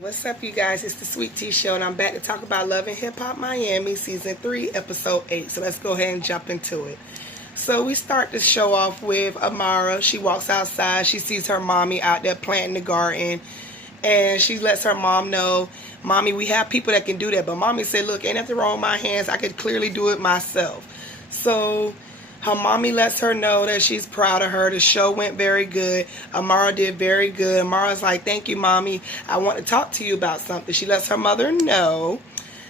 What's up, you guys? It's the Sweet Tea Show, and I'm back to talk about Love and Hip Hop Miami, Season 3, Episode 8. So let's go ahead and jump into it. So we start the show off with Amara. She walks outside. She sees her mommy out there planting the garden, and she lets her mom know, Mommy, we have people that can do that. But Mommy said, look, ain't nothing wrong with my hands. I could clearly do it myself. So her mommy lets her know that she's proud of her. The show went very good. Amara did very good. Amara's like, thank you, Mommy. I want to talk to you about something. She lets her mother know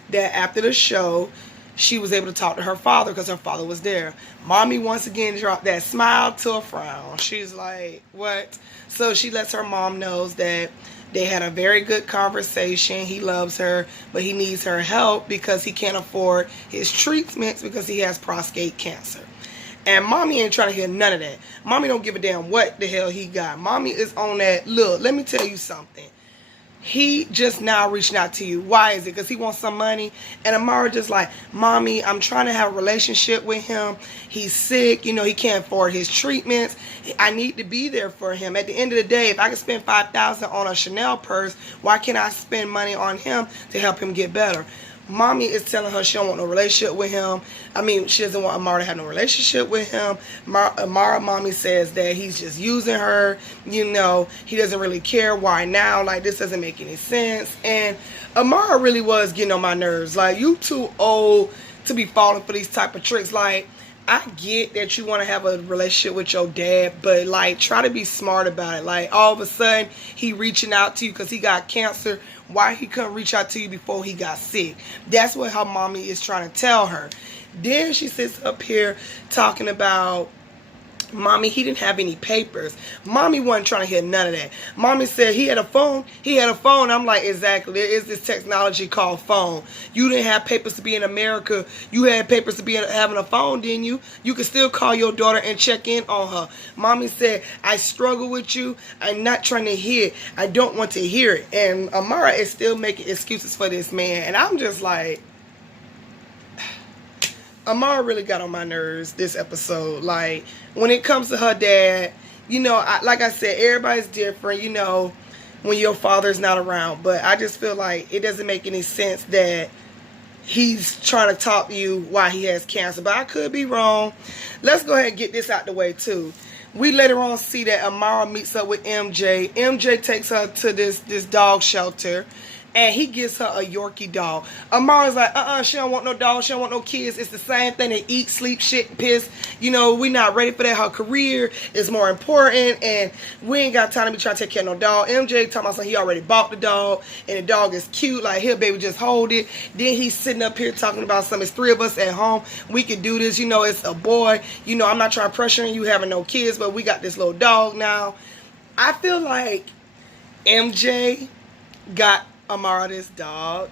that after the show, she was able to talk to her father because her father was there. Mommy once again dropped that smile to a frown. She's like, what? So she lets her mom know that they had a very good conversation. He loves her, but he needs her help because he can't afford his treatments because he has prostate cancer. And Mommy ain't trying to hear none of that. Mommy don't give a damn what the hell he got. Mommy is on that, look, let me tell you something. He just now reaching out to you. Why is it? Because he wants some money. And Amara just like, Mommy, I'm trying to have a relationship with him. He's sick. You know, he can't afford his treatments. I need to be there for him. At the end of the day, if I can spend $5,000 on a Chanel purse, why can't I spend money on him to help him get better? Mommy is telling her she don't want no relationship with him. I mean, she doesn't want Amara to have no relationship with him. Amara mommy says that he's just using her. You know, he doesn't really care. Why now? Like, this doesn't make any sense. And Amara really was getting on my nerves. Like, you too old to be falling for these type of tricks. Like, I get that you want to have a relationship with your dad, but like, try to be smart about it. Like, all of a sudden he reaching out to you because he got cancer. Why he couldn't reach out to you before he got sick? That's what her mommy is trying to tell her. Then she sits up here talking about, Mommy, he didn't have any papers. Mommy wasn't trying to hear none of that. Mommy said he had a phone. He had a phone. I'm like, exactly. There is this technology called phone. You didn't have papers to be in America. You had papers to be having a phone, didn't you? You could still call your daughter and check in on her. Mommy said, I struggle with you. I'm not trying to hear it. I don't want to hear it. And Amara is still making excuses for this man. And I'm just like, Amara really got on my nerves this episode. Like, when it comes to her dad, you know, like I said, everybody's different, you know, when your father's not around. But I just feel like it doesn't make any sense that he's trying to talk to you while he has cancer. But I could be wrong. Let's go ahead and get this out the way, too. We later on see that Amara meets up with MJ. MJ takes her to this dog shelter. And he gives her a Yorkie dog. Amara's like, she don't want no dog. She don't want no kids. It's the same thing. They eat, sleep, shit, piss. You know, we not ready for that. Her career is more important. And we ain't got time to be trying to take care of no dog. MJ talking about something. He already bought the dog. And the dog is cute. Like, here, baby, just hold it. Then he's sitting up here talking about something. It's 3 of us at home. We can do this. You know, it's a boy. You know, I'm not trying to pressure you having no kids. But we got this little dog now. I feel like MJ got Amara this dog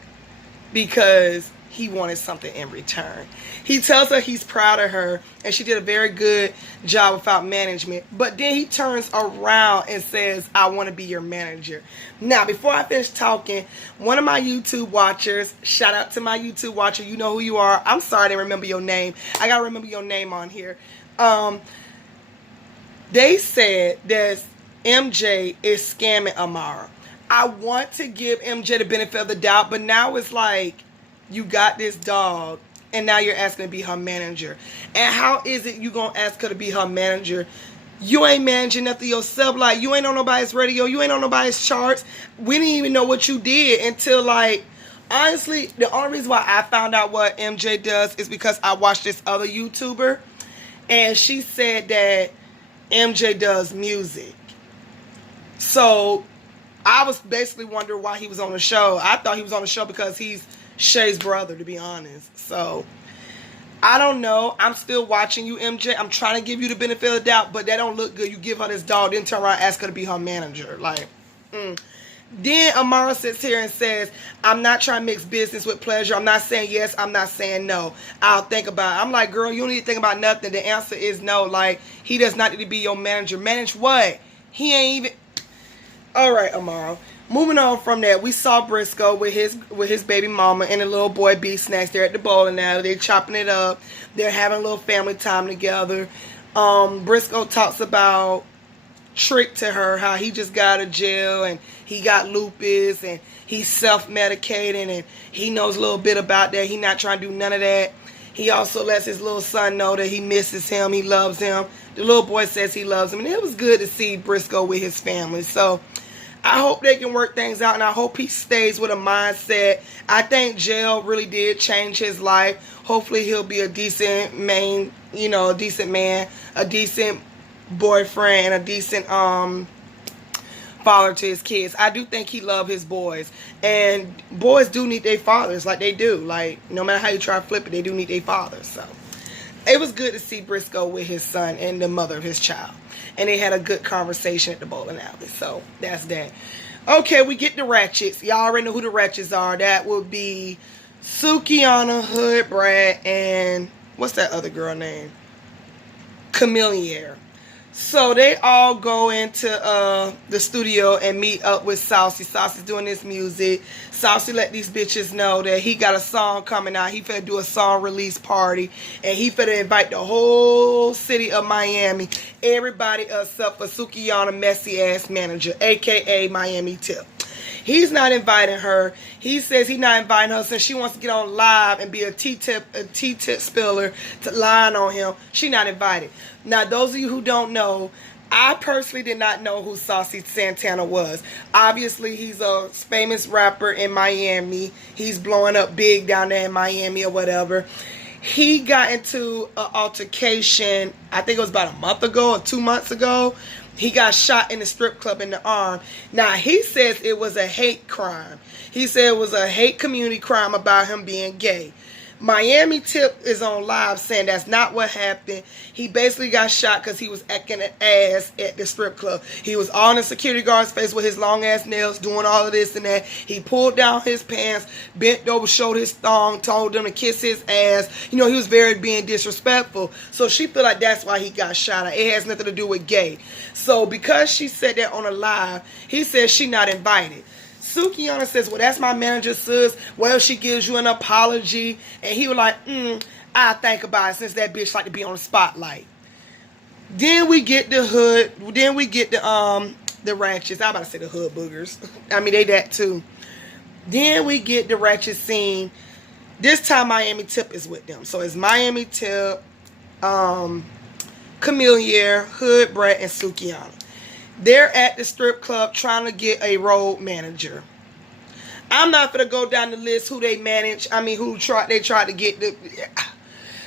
because he wanted something in return. He tells her he's proud of her and she did a very good job without management, but then he turns around and says, I want to be your manager. Now, before I finish talking, one of my YouTube watchers, shout out to my YouTube watcher, you know who you are. I'm sorry I didn't remember your name. I gotta remember your name on here. They said that MJ is scamming Amara. I want to give MJ the benefit of the doubt, but now it's like, you got this dog, and now you're asking to be her manager. And how is it you gonna ask her to be her manager? You ain't managing nothing yourself. Like, you ain't on nobody's radio. You ain't on nobody's charts. We didn't even know what you did until, like, honestly, the only reason why I found out what MJ does is because I watched this other YouTuber, and she said that MJ does music. So I was basically wondering why he was on the show. I thought he was on the show because he's Shay's brother, to be honest. So, I don't know. I'm still watching you, MJ. I'm trying to give you the benefit of the doubt, but that don't look good. You give her this dog, then turn around and ask her to be her manager. Like, Then Amara sits here and says, I'm not trying to mix business with pleasure. I'm not saying yes. I'm not saying no. I'll think about it. I'm like, girl, you don't need to think about nothing. The answer is no. Like, he does not need to be your manager. Manage what? He ain't even... All right, Amara. Moving on from that, we saw Briscoe with his baby mama and the little boy B Snacks. They're at the bowling alley. They're chopping it up. They're having a little family time together. Briscoe talks about Trick to her, how he just got out of jail and he got lupus and he's self-medicating and he knows a little bit about that. He not trying to do none of that. He also lets his little son know that he misses him, he loves him. The little boy says he loves him, and it was good to see Briscoe with his family. So I hope they can work things out, and I hope he stays with a mindset. I think jail really did change his life. Hopefully he'll be a decent man, a decent man, a decent boyfriend, and a decent father to his kids. I do think he loves his boys, and boys do need their fathers, like they do. Like, no matter how you try to flip it, they do need their fathers. So it was good to see Briscoe with his son and the mother of his child, and they had a good conversation at the bowling alley. So that's that. Okay, we get the Ratchets. Y'all already know who the Ratchets are. That would be Sukihana, Hood Brat, and what's that other girl name? Chameleon. So they all go into the studio and meet up with Saucy. Saucy's doing this music. Saucy let these bitches know that he got a song coming out. He finna do a song release party. And he finna invite the whole city of Miami. Everybody except for Sukihana messy ass manager, a.k.a. Miami Tip. He's not inviting her. He says he's not inviting her since she wants to get on live and be a T-tip spiller to line on him. She not invited. Now, those of you who don't know, I personally did not know who Saucy Santana was. Obviously, he's a famous rapper in Miami. He's blowing up big down there in Miami or whatever. He got into an altercation, I think it was about a month ago or 2 months ago. He got shot in the strip club in the arm. Now, he says it was a hate crime. He said it was a hate community crime about him being gay. Miami Tip is on live saying that's not what happened. He basically got shot because he was acting an ass at the strip club. He was all in the security guard's face with his long ass nails, doing all of this and that. He pulled down his pants, bent over, showed his thong, told them to kiss his ass. He was very being disrespectful. So she feel like that's why he got shot. It has nothing to do with gay. So because she said that on a live, he says she not invited. Sukihana says, well, that's my manager, sis. Well, she gives you an apology. And he was like, I think about it since that bitch like to be on the spotlight. Then we get the hood. Then we get the Ratchets. I'm about to say the hood boogers. I mean, they that too. Then we get the Ratchet scene. This time Miami Tip is with them. So it's Miami Tip, Chameleon, Hood Brat, and Sukihana. They're at the strip club trying to get a road manager. I'm not going to go down the list who they manage. I mean, they tried to get.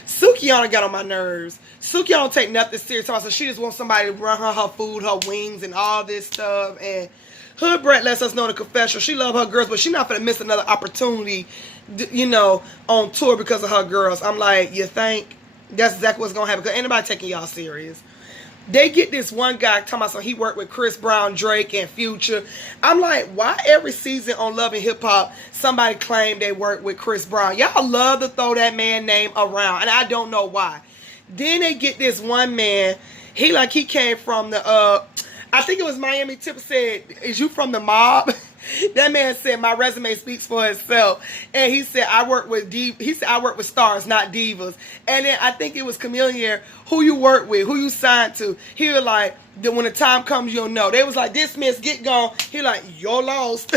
Sukihana got on my nerves. Sukihana don't take nothing serious. So she just wants somebody to run her food, her wings, and all this stuff. And Hood Brat lets us know in the confessional she love her girls, but she's not going to miss another opportunity, on tour because of her girls. I'm like, you think? That's exactly what's going to happen. Because ain't nobody taking y'all serious. They get this one guy talking about he worked with Chris Brown, Drake, and Future. I'm like, why every season on Love and Hip Hop somebody claimed they worked with Chris Brown? Y'all love to throw that man name around, and I don't know why. Then they get this one man. He came from the I think it was Miami Tip said, is you from the mob? That man said my resume speaks for itself. And he said I work with stars, not divas. And then I think it was Chameleon, who you work with, who you signed to. He was like, when the time comes, you'll know. They was like, dismiss, get gone. He like, you're lost.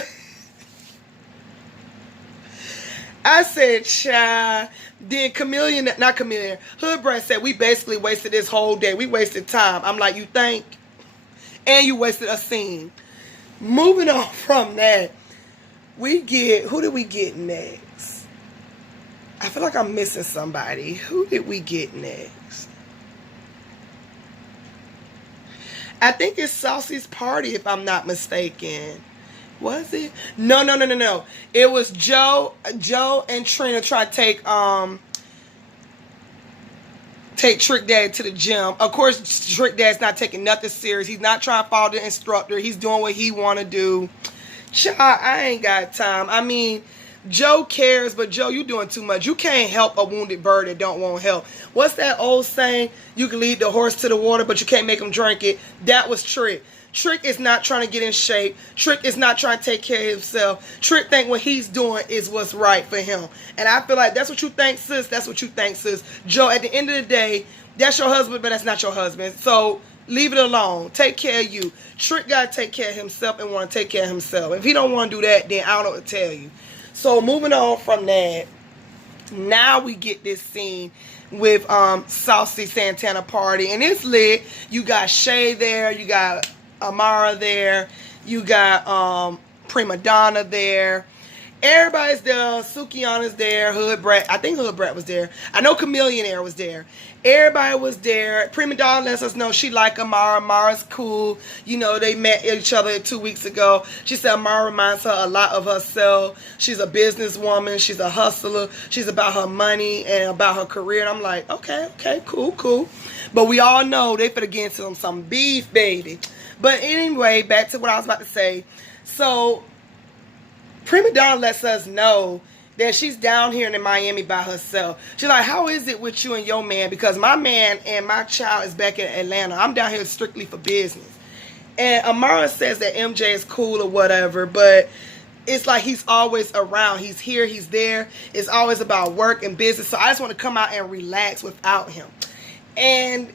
I said, child. Then Hood Brat said, we basically wasted this whole day. We wasted time. I'm like, you think? And you wasted a scene. Moving on from that, who did we get next? I feel like I'm missing somebody. Who did we get next? I think it's Saucy's party, if I'm not mistaken. Was it? No. It was Joe and Trina trying to take Trick Dad to the gym. Of course, Trick Dad's not taking nothing serious. He's not trying to follow the instructor. He's doing what he want to do. Child, I ain't got time. I mean, Joe cares, but Joe, you doing too much. You can't help a wounded bird that don't want help. What's that old saying? You can lead the horse to the water, but you can't make him drink it. That was Trick. Trick is not trying to get in shape. Trick is not trying to take care of himself. Trick think what he's doing is what's right for him. And I feel like that's what you think, sis. That's what you think, sis. Joe, at the end of the day, that's your husband, but that's not your husband. So Leave it alone. Take care of you. Trick got to take care of himself and want to take care of himself. If he don't want to do that, then I don't know what to tell you. So moving on from that, now we get this scene with Saucy Santana party, and it's lit. You got Shay there, you got Amara there, you got Prima Donna there. Everybody's there. Sukiana's there. Hood Brat. I think Hood Brat was there. I know Chameleonaire was there. Everybody was there. Prima Donna lets us know she like Amara. Amara's cool. You know, they met each other 2 weeks ago. She said Amara reminds her a lot of herself. She's a businesswoman. She's a hustler. She's about her money and about her career. And I'm like, okay, cool. But we all know they finna get into some beef, baby. But anyway, back to what I was about to say. So Prima Donna lets us know that she's down here in Miami by herself. She's like, how is it with you and your man? Because my man and my child is back in Atlanta. I'm down here strictly for business. And Amara says that MJ is cool or whatever, but it's like he's always around. He's here, he's there. It's always about work and business. So I just want to come out and relax without him. And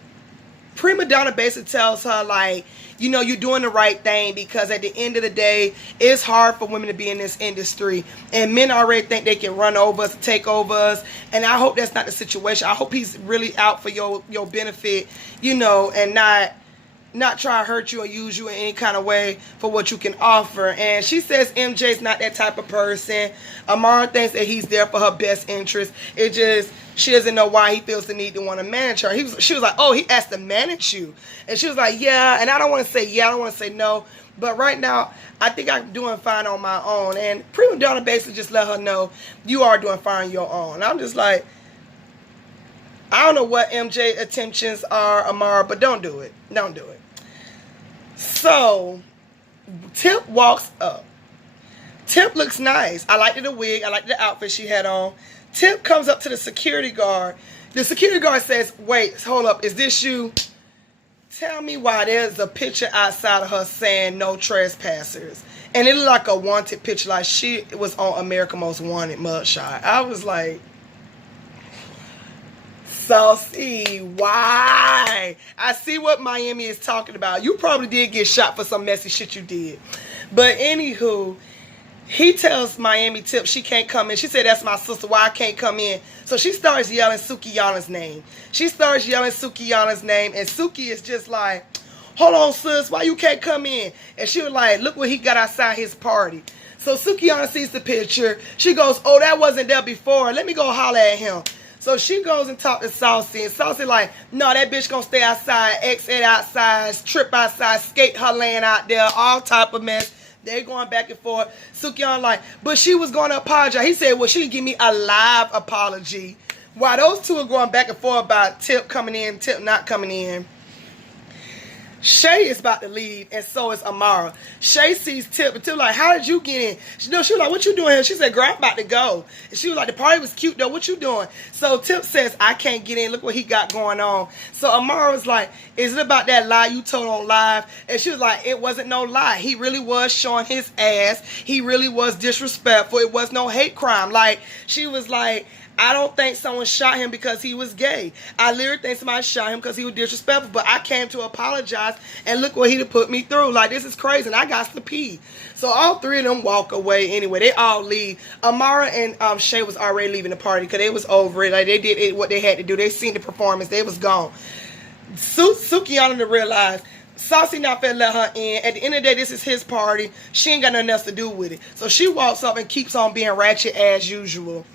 Prima Donna basically tells her, like, you know, you're doing the right thing, because at the end of the day, it's hard for women to be in this industry. And men already think they can run over us, take over us. And I hope that's not the situation. I hope he's really out for your benefit, you know, and not try to hurt you or use you in any kind of way for what you can offer. And she says MJ's not that type of person. Amara thinks that he's there for her best interest. It just, she doesn't know why he feels the need to want to manage her. She was like, oh, he has to manage you. And she was like, yeah. And I don't want to say yeah, I don't want to say no. But right now, I think I'm doing fine on my own. And Prima Donna basically just let her know, you are doing fine on your own. And I'm just like, I don't know what MJ intentions are, Amara, but don't do it. Don't do it. So, Tip walks up. Tip looks nice. I liked the wig. I liked the outfit she had on. Tip comes up to the security guard. The security guard says, wait, hold up. Is this you? Tell me why there's a picture outside of her saying no trespassers. And it looked like a wanted picture, like she was on America's Most Wanted mugshot. I was like, Saucy, why? I see what Miami is talking about. You probably did get shot for some messy shit you did. But anywho, he tells Miami Tip she can't come in. She said, that's my sister, why I can't come in? So she starts yelling Sukiana's name. She starts yelling Sukiana's name, and Suki is just like, hold on, sis, why you can't come in? And she was like, look what he got outside his party. So Sukiana sees the picture. She goes, oh, that wasn't there before. Let me go holler at him. So she goes and talks to Saucy, and Saucy like, no, that bitch gonna stay outside, exit outside, trip outside, skate her land out there, all type of mess. They going back and forth. Sukiana like, but she was going to apologize. He said, well, she'd give me a live apology. While those two are going back and forth about Tip coming in, Tip not coming in, Shay is about to leave, and so is Amara. Shay sees Tip, and Tip like, how did you get in? She was like, what you doing here? She said, girl, I'm about to go. And she was like, the party was cute, though. What you doing? So Tip says, I can't get in. Look what he got going on. So Amara was like, is it about that lie you told on live? And she was like, it wasn't no lie. He really was showing his ass. He really was disrespectful. It was no hate crime. Like, she was like, I don't think someone shot him because he was gay. I literally think somebody shot him because he was disrespectful. But I came to apologize, and look what he put me through. Like, this is crazy, and I got to pee. So all three of them walk away anyway. They all leave. Amara and Shay was already leaving the party because they was over it. Like, they did what they had to do. They seen the performance. They was gone. Sukiana to realize Saucy not finna let her in. At the end of the day, this is his party. She ain't got nothing else to do with it. So she walks up and keeps on being ratchet as usual.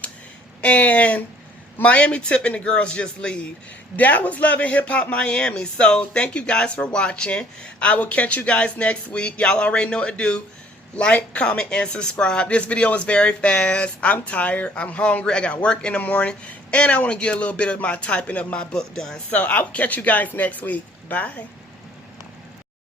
And Miami Tip and the girls just leave. That was Love and Hip Hop Miami. So thank you guys for watching. I will catch you guys next week. Y'all already know what to do. Like, comment, and subscribe. This video was very fast. I'm tired. I'm hungry. I got work in the morning. And I want to get a little bit of my typing of my book done. So I will catch you guys next week. Bye.